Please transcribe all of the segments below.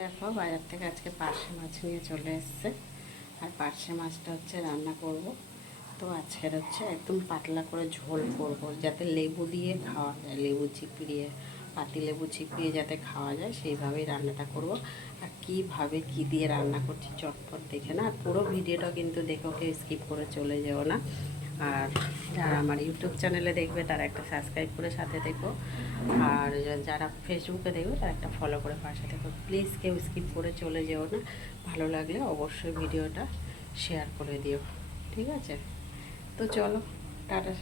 দেখো বাজার থেকে আজকে পার্শে মাছ নিয়ে চলে এসছে। আর পার্শে মাছটা হচ্ছে রান্না করব। তো আজকের হচ্ছে একদম পাতলা করে ঝোল করব, যাতে লেবু দিয়ে খাওয়া যায়, লেবু চিপড়িয়ে, পাতি লেবু চিপড়িয়ে যাতে খাওয়া যায় সেইভাবেই রান্নাটা করব। আর কীভাবে কী দিয়ে রান্না করছি চটপট দেখে না, আর পুরো ভিডিওটা কিন্তু দেখো, কেউ স্কিপ করে চলে যেও না। আর যারা আমার ইউটিউব চ্যানেলে দেখবে তারা একটা সাবস্ক্রাইব করে সাথে দেখো, আর যারা ফেসবুকে দেখবে তারা একটা ফলো করে পাশে দেখো। প্লিজ কেউ স্কিপ করে চলে যেও না। ভালো লাগলে অবশ্যই ভিডিওটা শেয়ার করে দিও, ঠিক আছে? তো চলো, টাটা,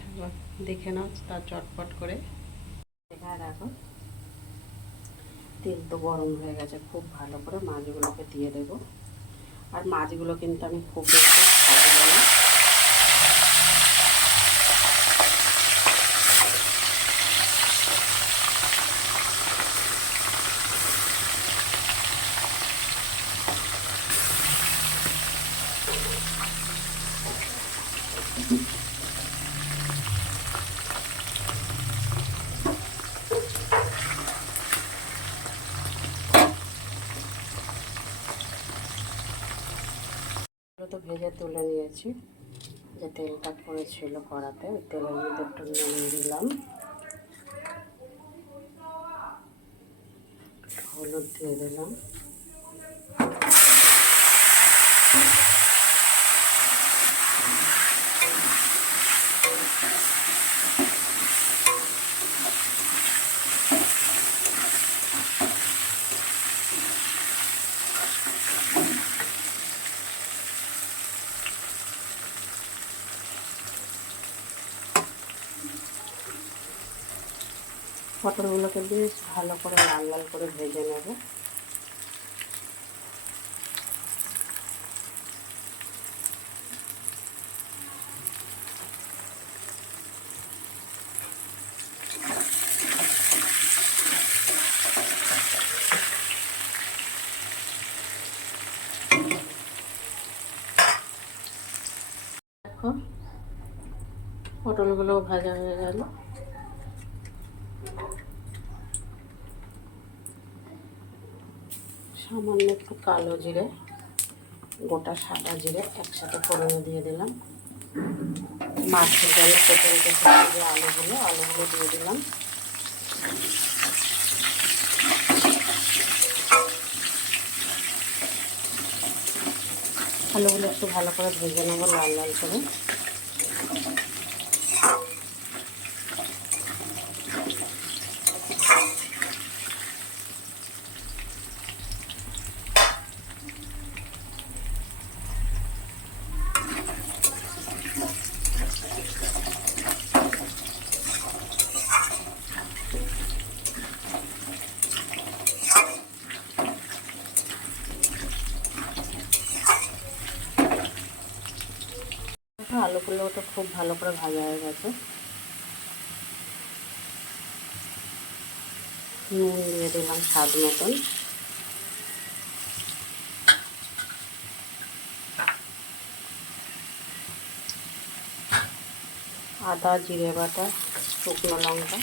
দেখে নাও তার চটপট করে। এখানে দেখো তেল তো গরম হয়ে গেছে, খুব ভালো করে মাছগুলোকে দিয়ে দেবো। আর মাছগুলো কিন্তু আমি খুব বেশি ভাজবো না। তো ভেজে তুলে নিয়েছি, যে তেলটা পড়েছিল কড়াতে, ওই তেলের মধ্যে একটু নুন দিলাম, হলুদ দিয়ে দিলাম, পটলগুলোকে বেশ ভালো করে লাল লাল করে ভেজে নেব। দেখো পটলগুলো ভাজা হয়ে গেল। সামান্য একটু কালো জিরে, গোটা সাদা জিরে একসাথে ফোড়নে দিয়ে দিলাম। মাছের জন্য কেটে রেখেছি যে আলুগুলো দিয়ে দিলাম। আলুগুলো একটু ভালো করে ভেজে নেব লাল লাল করে। আলুগুলো তো খুব ভালো করে ভাজা হয়ে গেছে। নুন দিয়ে দিলাম স্বাদ মতন, আদা, জিরে বাটা, শুকনো লঙ্কা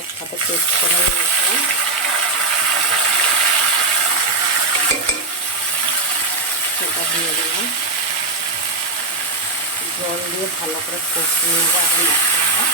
একসাথে পেস্ট করে নিয়েছিলাম, সেটা দিয়ে দিলাম। জল দিয়ে ভালো করে কষিয়ে নেবো আগে মশলাটা।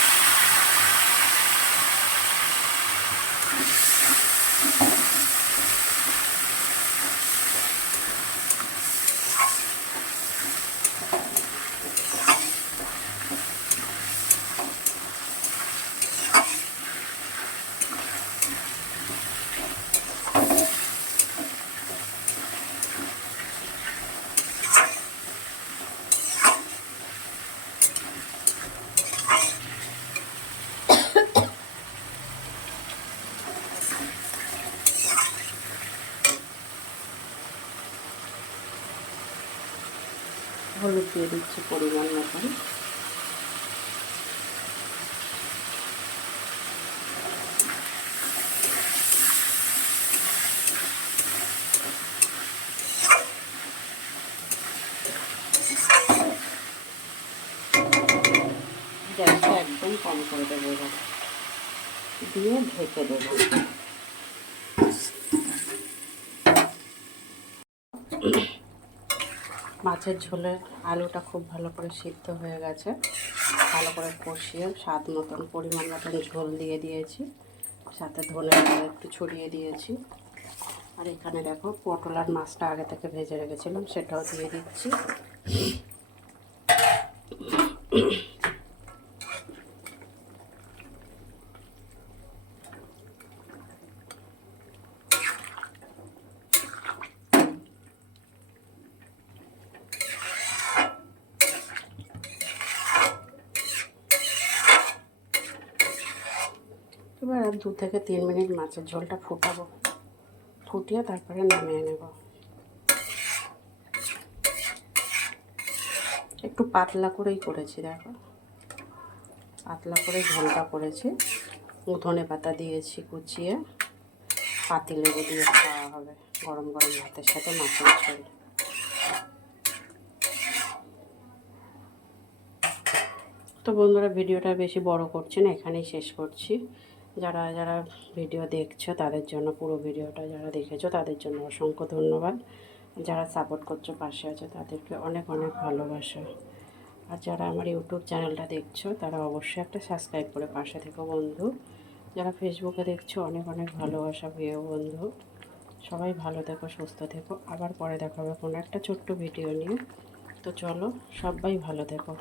হলুদ দিয়ে দিচ্ছি পরিমাণ মতন। গ্যাসটা একদম কম করে দেবো, এবার দিয়ে ঢেকে দেবো। মাছের ঝোলে আলুটা খুব ভালো করে সিদ্ধ হয়ে গেছে। ভালো করে কষিয়ে স্বাদ মতন পরিমাণ মতন ঝোল দিয়ে দিয়েছি, সাথে ধনে পাতা একটু ছড়িয়ে দিয়েছি। আর এখানে দেখো পটল আর মাছটা আগে থেকে ভেজে রেখেছিলাম, সেটাও দিয়ে দিচ্ছি। এবার 2 থেকে 3 মিনিট মাছের ঝোলটা ফুটাবো, ফুটিয়ে তারপরে নামিয়ে নেব। একটু পাতলা করেই করেছি, দেখো পাতলা করে ঝোলটা করেছি। ধনে পাতা দিয়েছি কুচিয়ে, পাতিলেবু দিয়ে খাওয়া হবে গরম গরম ভাতের সাথে মাছের ঝোল। তো বন্ধুরা, ভিডিওটা বেশি বড় করছি না, এখানেই শেষ করছি। যারা যারা ভিডিও দেখছো তাদের জন্য, পুরো ভিডিওটা যারা দেখেছো তাদের জন্য অসংখ্য ধন্যবাদ। যারা সাপোর্ট করছো, পাশে আছে, তাদেরকে অনেক অনেক ভালোবাসা। আর যারা আমার ইউটিউব চ্যানেলটা দেখছো তারা অবশ্যই একটা সাবস্ক্রাইব করে পাশে থেকো বন্ধু। যারা ফেসবুকে দেখছো অনেক অনেক ভালোবাসা প্রিয় বন্ধু। সবাই ভালো থেকো, সুস্থ থেকো। আবার পরে দেখা হবে কোনো একটা ছোট্ট ভিডিও নিয়ে। তো চলো, সবাই ভালো থেকো।